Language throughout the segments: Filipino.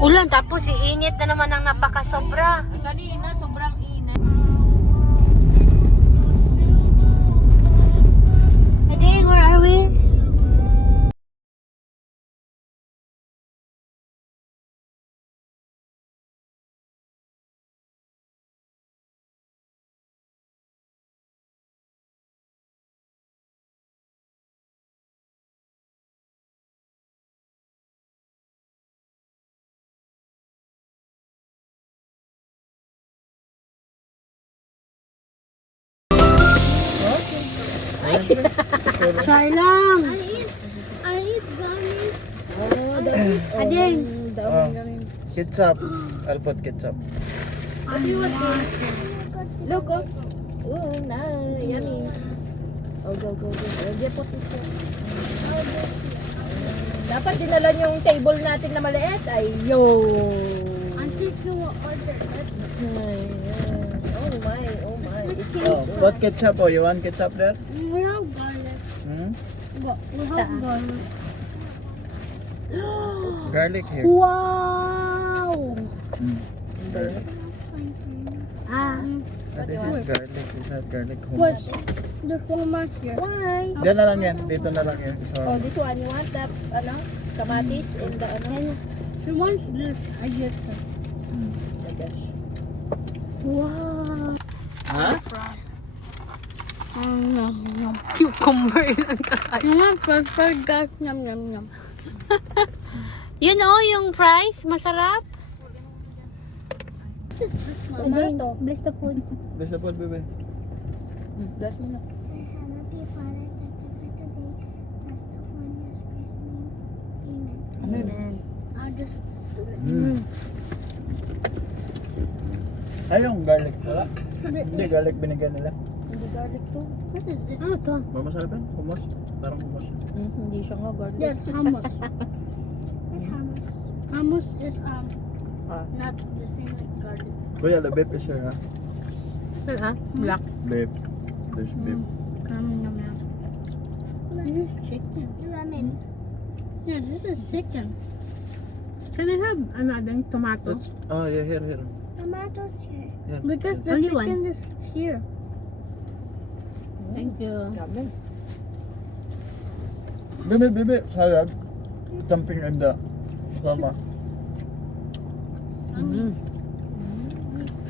Ulan, tapos iinit na naman ang napakasobra. Kanina, sobrang init. Ading, where are we? Try lang. Ading. Oh, ketchup. I'll put ketchup. Look, oh. Oh, na, yummy. Oh, go, go, go. Lagyan po ito. Dapat dinala yung table natin na maliit. Ay, yo! Auntie, you order Oh my, oh my. Oh, what ketchup? Oh, you want ketchup there? We have garlic. Hmm? But we have garlic. Garlic here. Wow! Mm. Garlic. Ah. This is garlic. This is garlic What? hummus. There's one more here. Why? Diyan na lang yan. Dito na lang yan. So, Oh, this one, you want that, ano, kamatis and the, ano, She wants this. I get her. the gosh. Wow. Ha? Um, yum, yum. Cucumber lang kakain. Want french fries, guys? Yum, yum, yum. Yun oh, yung fries. Masarap. Tomato. Bless the food. Basta po, bebe. Bless mo na. Amen. I just. Mm. Ay, yung garlic wala. Hindi, garlic binigyan nila. Hindi garlic to. What is this? Ano to? Mamasarap yan? Hummus? Parang hummus. Hmm, hindi siya nga garlic. Yes, hummus. what hummus? Hummus is um Ah. not the same like garlic. Kuya, the beef is here, ha? Ano ah? Black. Beef. There's beef. Um, yum, yum. This is chicken. Lemon. Yeah, this is chicken. Can I have ano adang tomato? That's, oh, yeah, here, here. Tomatoes here. Yan. Because the Only chicken one. is here. Thank you. Dami. Bebe, bebe, salad. Something in the stomach. Mm.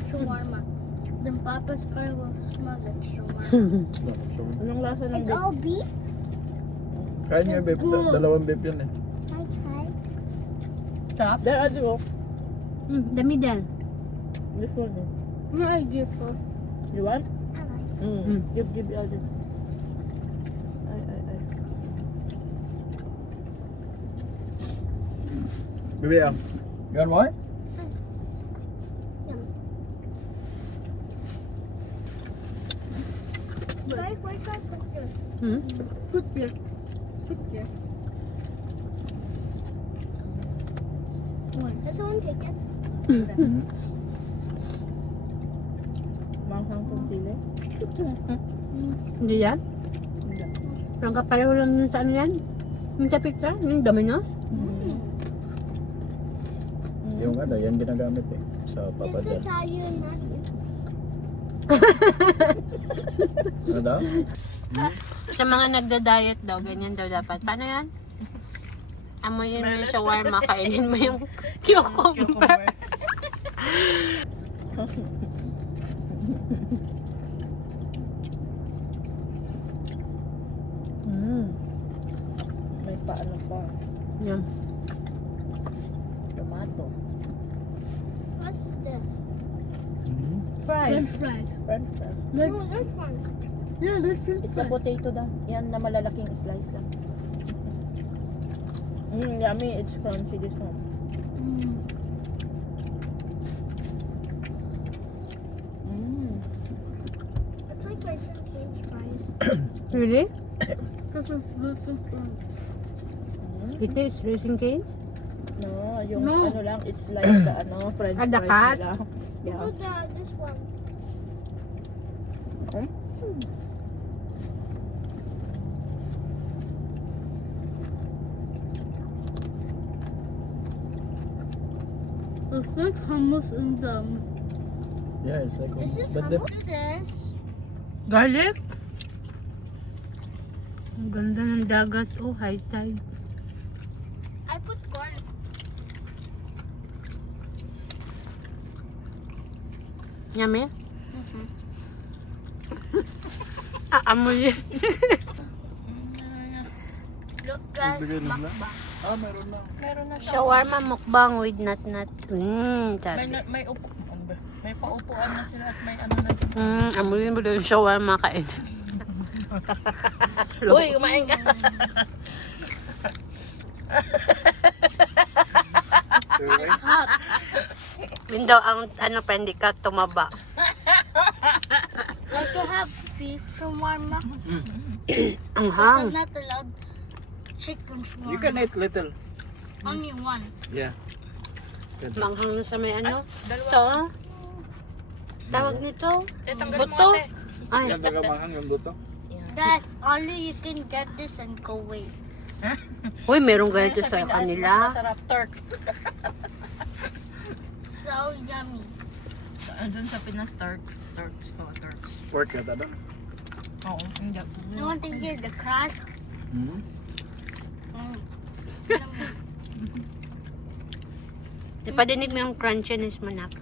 Shawarma. Then Papa's car will smell like shawarma. Anong lasa ng It's beef? all beef. Kaya niya beef. Good. Da- dalawang beef yun eh. I try? Sarap. There, I do. Mm, the middle. This one. eh. What I give for? You want? I like Mm. Mm. Give, give the other. Ay, ay, ay. Bebe, ah. You want more? Try, try, try, try. Hmm? Put here. Put here. One. Does someone take it? Mm. Manghang kong sili. Hindi yan? Hindi. Parang kapareho lang yun sa ano yan? Yung sa pizza? Yung Domino's? Mm. Yung ano, yan ginagamit eh. Sa This papadal. Italian, not you. Ano daw? Sa mga nagda-diet daw, ganyan daw dapat. Paano yan? Amoyin mo yung shawarma, kainin mo yung cucumber. Mm. May paano pa. Yan. Tomato. What's this? Fries. French fries. French fries. Like, Oh, this one. yeah, that's French It's a potato daw. Yan na malalaking slice lang. Mm, yummy. It's crunchy this one. Mm. Mm. It's like my French fries. Really? This is this. Ito is racing case? No, yung No. ano lang, it's like the ano, french Ah, the fries cut? nila. Yeah. Look at this one. Looks like hummus in them. Yeah, it's like Is this But the, hummus? This. Garlic? Ang ganda ng dagat. Oh, high tide. I put garlic. Yummy? ah, amoy. Look guys, mukbang. ah, meron na. Meron na siya. Shawarma mukbang with nut-nut. Mmm, May, sabi. na- may upo. May paupuan na sila at may ano na din. Mmm, amoy mo yung shawarma kain. Uy, kumain ka. Yun daw ang ano pa, hindi ka tumaba. Like to have beef shawarma. Ang Because hang. I'm not allowed chicken shawarma. You can eat little. Only one. Yeah. Good. Manghang na sa may ano. Ito, ah. Tawag nito? Buto? Ay, Ganda ka mahang yung buto. Guys, only you can get this and go away. uy, merong ganito sa kanila. Mas masarap turk. So yummy. Andun sa Pinas, turks. Turks. Oh, turks. Pork yata doon. Oo, hindi. You want to hear the crash? Hmm? Mm. Di pa dinig mo yung crunchiness mo, nak.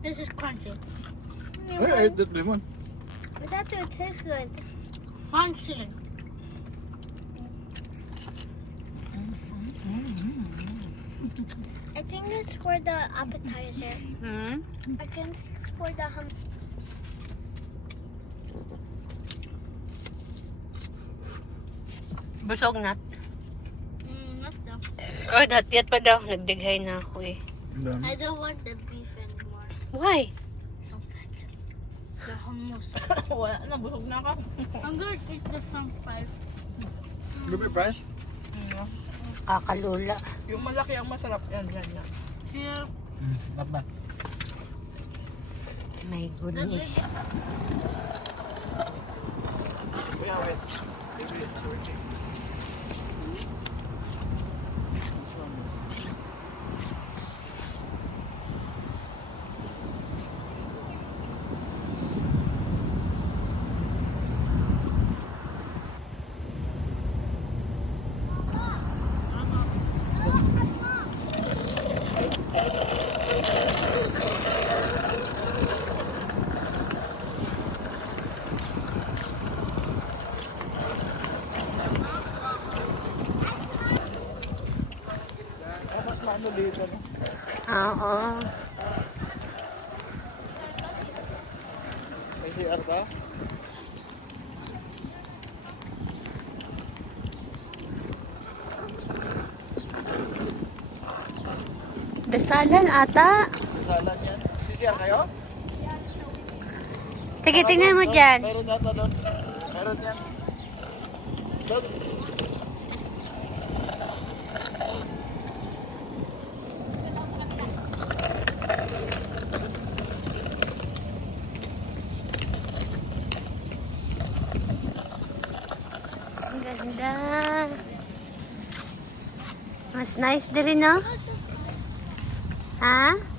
This is crunchy. Ay, I ate that lemon. That would taste good. Crunchy. I think it's for the appetizer. Hmm? I think it's for the hum. Busog nat. Mm, not the. Oh, datiyat pa daw. Nagdighay na ako eh. I don't want the beef anymore. Why? Hummus. Wala na, busog na ka. I'm gonna take this from five. Gabi price? Mm, Kakalula. Yung malaki ang masarap. Yan, yan, yan. Here. Not na. My goodness. Kuya, wait. Maybe it's working. Mas maano dito, no? Oo. May CR ka? Dasalan ata. Kasalan yan. CCR kayo? Sige, tingnan mo dyan. Meron data doon. Meron yan. Doon. Ang ganda. Mas nice din 啊？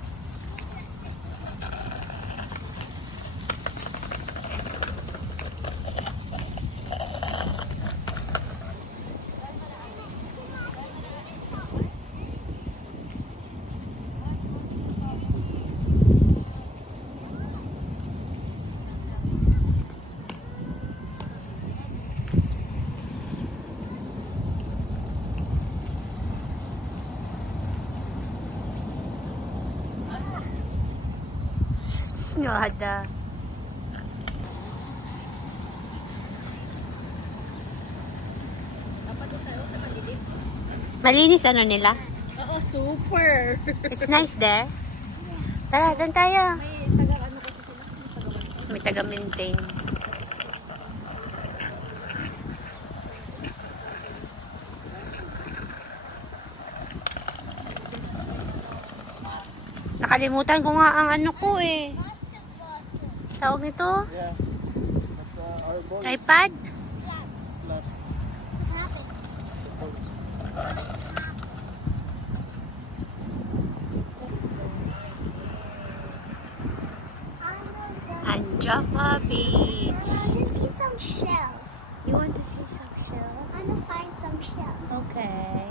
No? Ha? Snada. Malinis ano nila? Oo, super. It's nice there. Tara, doon tayo. May taga ano kasi sila. May taga-maintain. Nakalimutan ko nga ang ano ko eh tawag nito? Yeah. But, uh, Tripod? Java beads. I want to see some shells. You want to see some shells? I want to find some shells. Okay.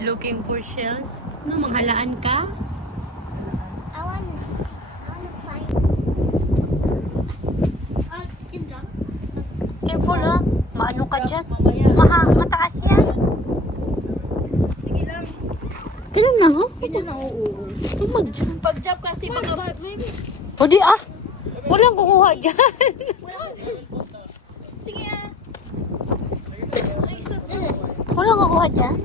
Looking for shells? Ano, manghalaan ka? I want to. See, I want to find. Ah, chicken jump. Careful ha. Maano ka dyan? Maha, mataas yan. Sige lang. Ganun na ho? Ganyan na, oo. Oh, mag-jump. Pag-jump kasi baka... O di ah. Walang kukuha dyan. Sige ah. Walang kukuha dyan.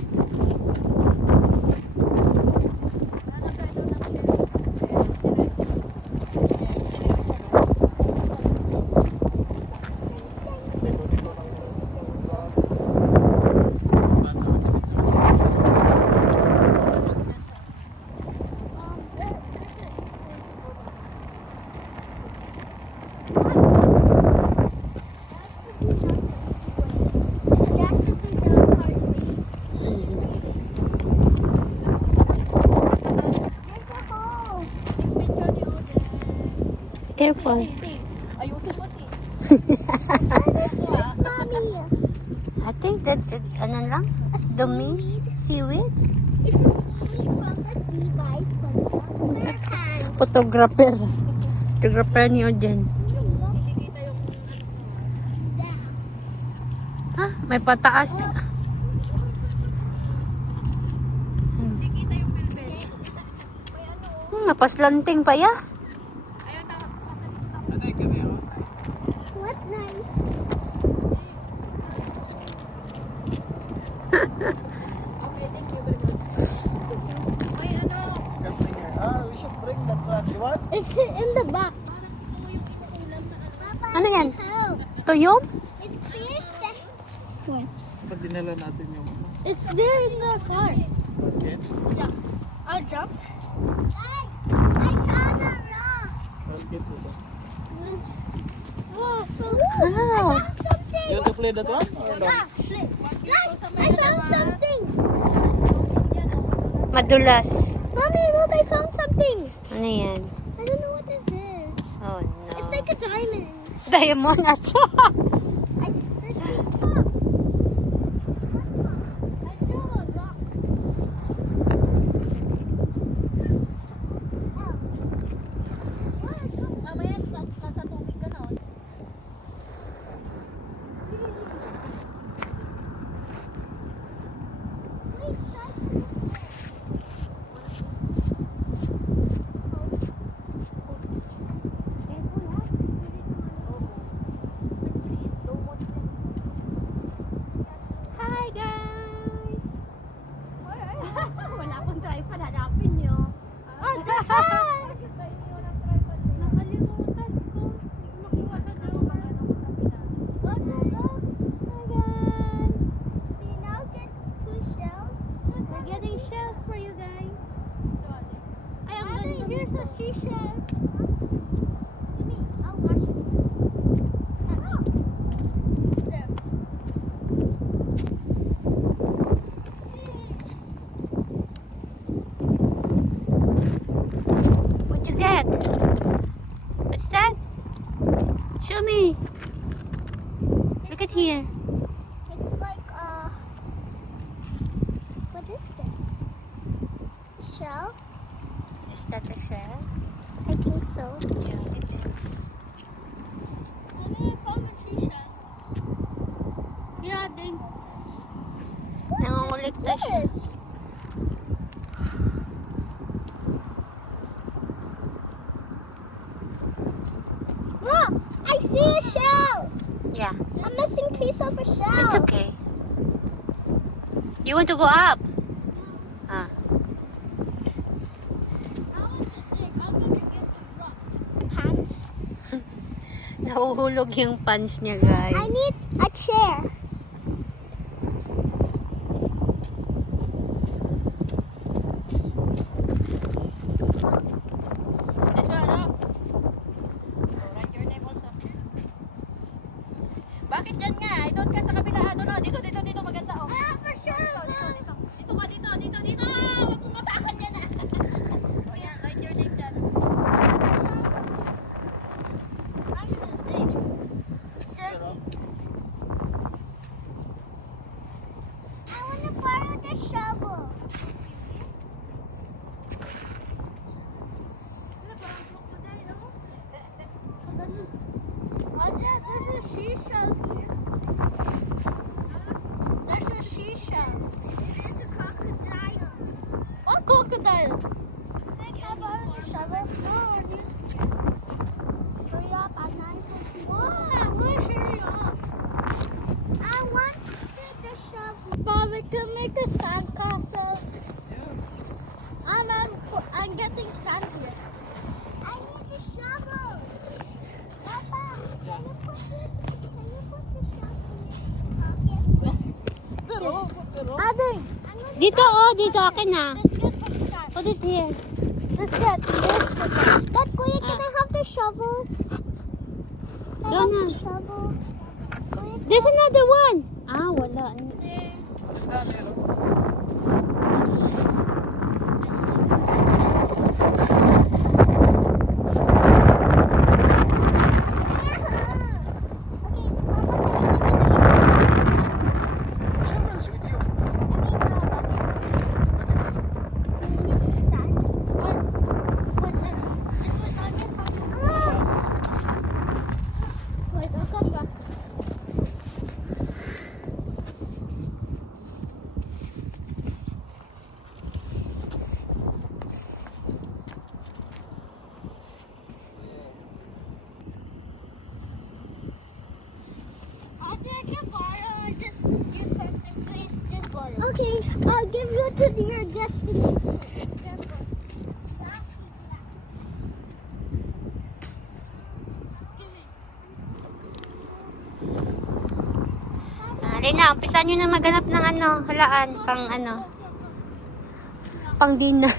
That's a good down part. There's a hole. Careful. Ayusin mo. I think that's it. Ano lang? A Dumi? seaweed. It's a seaweed from the sea. Their hands. Photographer. Photographer ni Oden. Kikita yung... Ha? May pataas na. Bilbil. Hmm, napaslanting pa ya. What nice. Okay, thank you very much. Ay, ano? Ah, we should bring that one. You want? It's in the back. Ano yan? Tuyom? It's clear set. Pag dinala natin yung ano. It's there in the car. Okay. I'll jump. Guys, I found a rock. I'll get. Oh, so Wow. I found something. You want to play that one? Or no? Ah, Guys, I found something. Madulas. Mommy, look, I found something. Ano yan? I don't know what this is. Oh no. It's like a diamond. Diamond at I, Nangungulikta siya. Look! I see a shell! Yeah, A missing piece of a shell. it's okay. You want to go up? Ah. Pants. Nahuhulog yung pants niya, guys. I need a chair. Ading. Dito, oh, dito, akin na. Put it here. Let's get this. But Kuya, can I have the shovel? I have the shovel? There's another one. Ah, wala. Shovel's with you. Wait, I'll come back. I think I can borrow or just give something. Please, just borrow. Okay, I'll give you to your destiny. Alin na, umpisa nyo na maghanap ng ano, halaan, pang ano, pang dinner.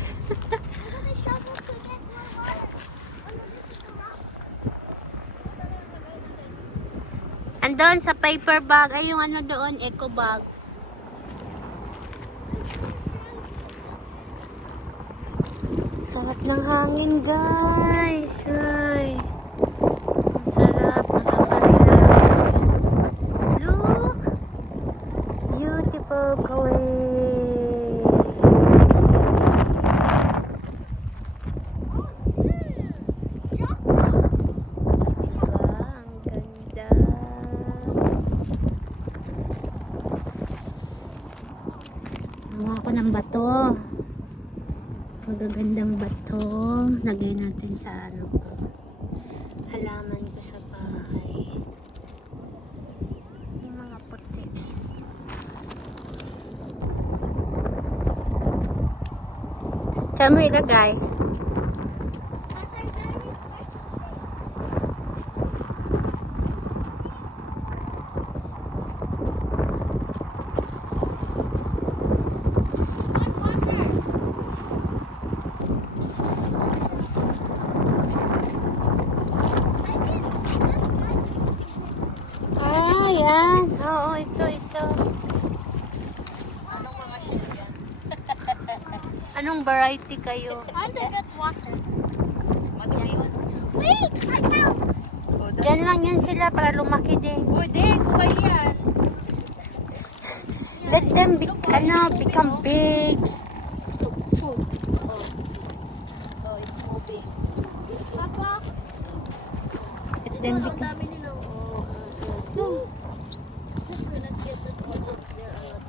Andun sa paper bag, ay yung ano doon, eco bag. Sarap ng hangin guys. Ay. Ang sarap, nakaka-relax. Look! Beautiful Kuwait! Diba? Ang ganda. Nawa ko ng bato. Magagandang bato. Lagay natin sa ano ko. Halaman ko sa bahay. Yung mga puti. Saan mo ilagay? Ah, yan. Oo, ito, ito. Anong variety kayo? I want to get water. Wait, I found. Diyan lang yan sila para lumaki din. Pwede, kuha yan. Let them be, ano, become big. Oh, it's moving. Papa, Let them Ang become... dami nila. Oh, uh, uh, Just gonna get this one up there. uh,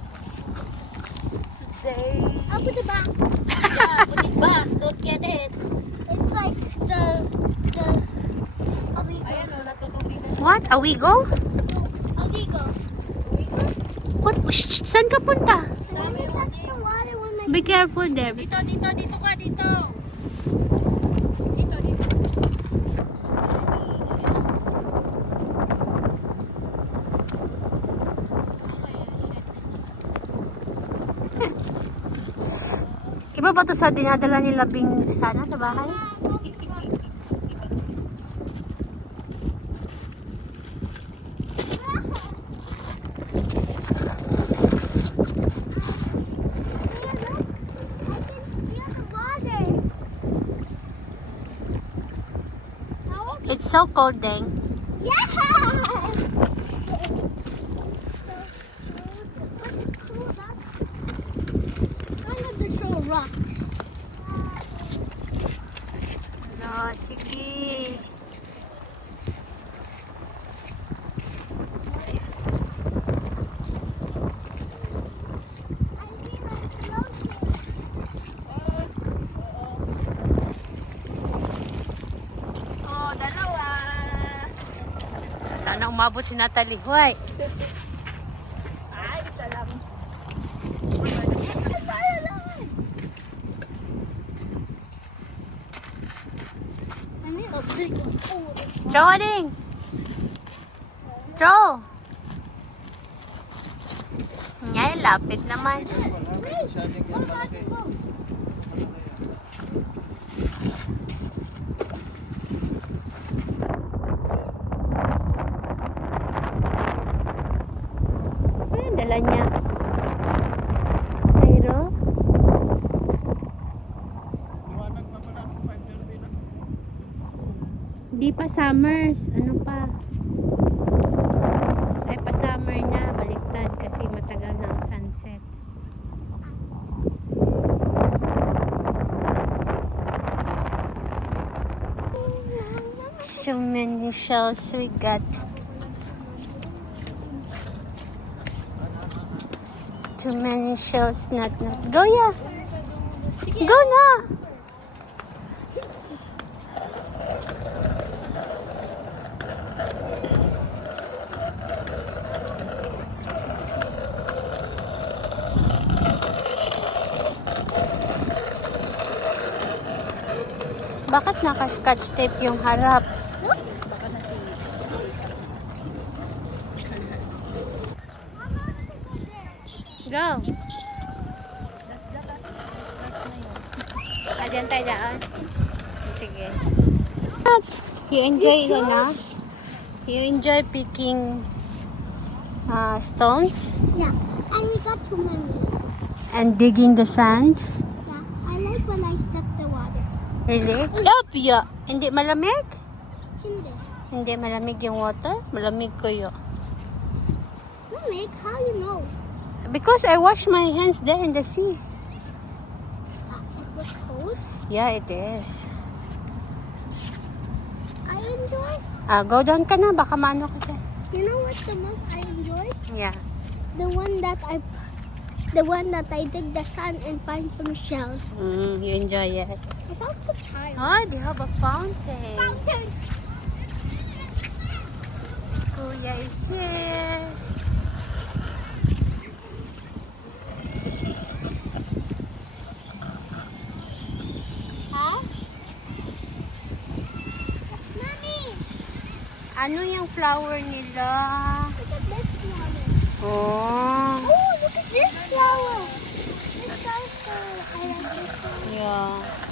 Today. I'll put it back. Yeah, put it back. Don't get it. It's like the the it's illegal. Ayan o, natutubigan. What? A wigo? Illegal. What? Shh, saan ka punta? Be careful there. Dito, dito, dito ka, dito. Dito, dito. Iba ba to sa dinadala nila bing sana sa bahay? It's so cold, Deng. Rocks. No, sige. Sana umabot si Natalie. Hoy! Ay, isa lang. Ano yun? Oh, Joning! Joe! Ngay, lapit naman. Ano yung dala niya? Styro? Di pa summers. Ano pa? Ay, pa summer na. Baliktad kasi matagal na ang sunset. So many shells we got. Too many shells not not. Go ya! Go na! Bakit naka-scotch tape yung harap? Go! Dyan tayo daan. Sige. You enjoy it na? You enjoy picking uh, stones Yeah, and we got too many. and digging the sand? Yeah, I like when I step the water. Really? Yup, yeah. Hindi malamig? Hindi. Hindi malamig yung water? Malamig ko yun. Make how you know? Because I wash my hands there in the sea. Uh, it was cold. Yeah, it is. I enjoy. Ah, go down ka na. Baka maano ka dyan. You know what the most I enjoy? Yeah. The one that I, the one that I dig the sand and find some shells. Mm, you enjoy it. I found some tiles. Oh, they have a fountain. Fountain. Kuya is here. Huh? Mommy, Ano yung flower nila? look at this flower. Oh. Oh, look at this flower. This flower. I like this flower. Yeah.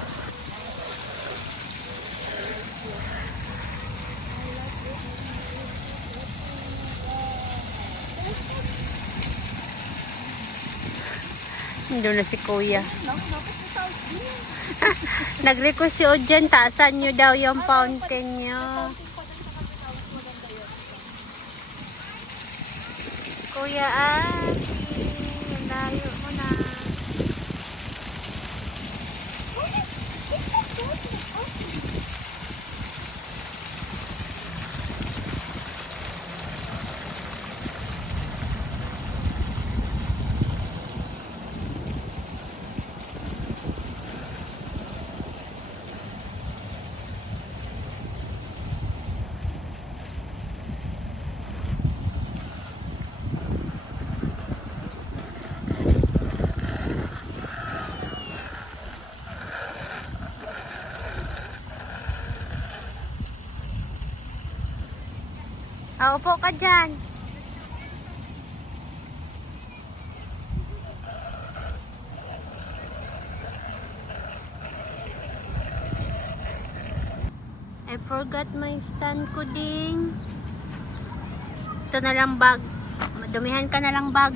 Doon na si Kuya. Nag-request si Ojen, taasan nyo daw yung fountain nyo. Kuya ang layo mo na. Ah, upo ka dyan. I forgot my stand ko ding. Ito na lang bag. Madumihan ka na lang bag.